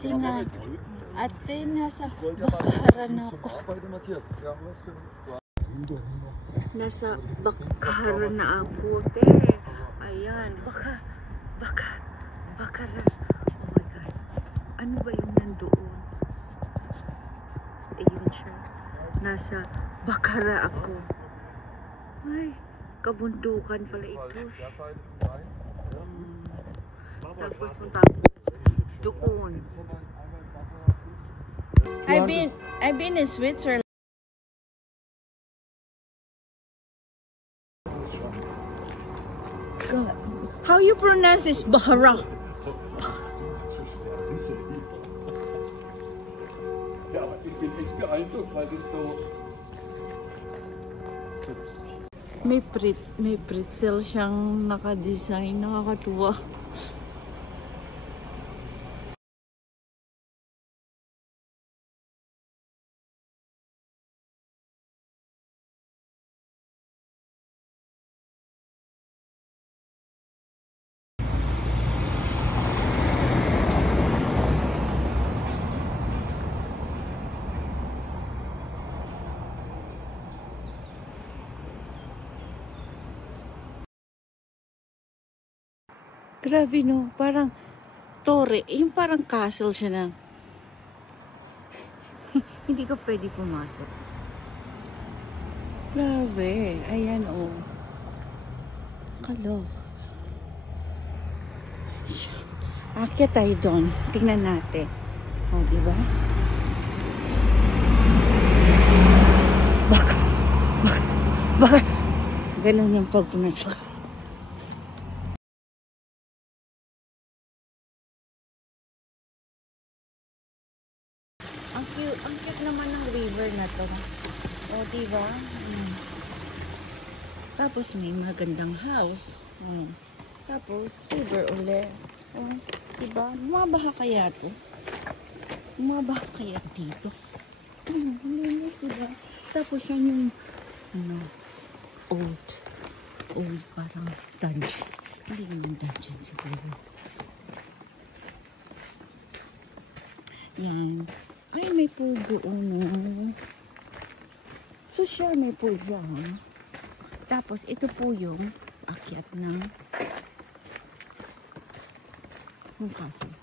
Ate, nasa bakaharan ako. Nasa bakaharan na ako, te. Ayan, bakaharan. Oh my God. Ano ba yung nandoon? Ayun siya. Nasa bakara ako. Ay, kabundukan pala ito. Tapos punta ako doon. I've been in Switzerland. How you pronounce this? Bahara. Ja, aber ich bin echt beeindruckt, weil das so... May pretzel siyang naka-design. Nakakatuwa. Grabe no, parang torre, yung parang castle siya na. Hindi ka pwede pumasok. Grabe, ayan oh. Kalok. Akyat tayo doon, tingnan natin. Oh, di ba? Baka, ganun yung pagpumasok. Ang cute naman ng river na to. O, diba? Tapos may magandang house. Tapos, river ulit. O, diba? Mabaha kaya to? Mabaha kaya dito? Linis, diba? Tapos yan yung old parang dungeon. Hindi naman dungeon siguro. Yan. Ay, may pool doon. So, siya may pool dyan. Tapos, ito po yung akyat ng castle.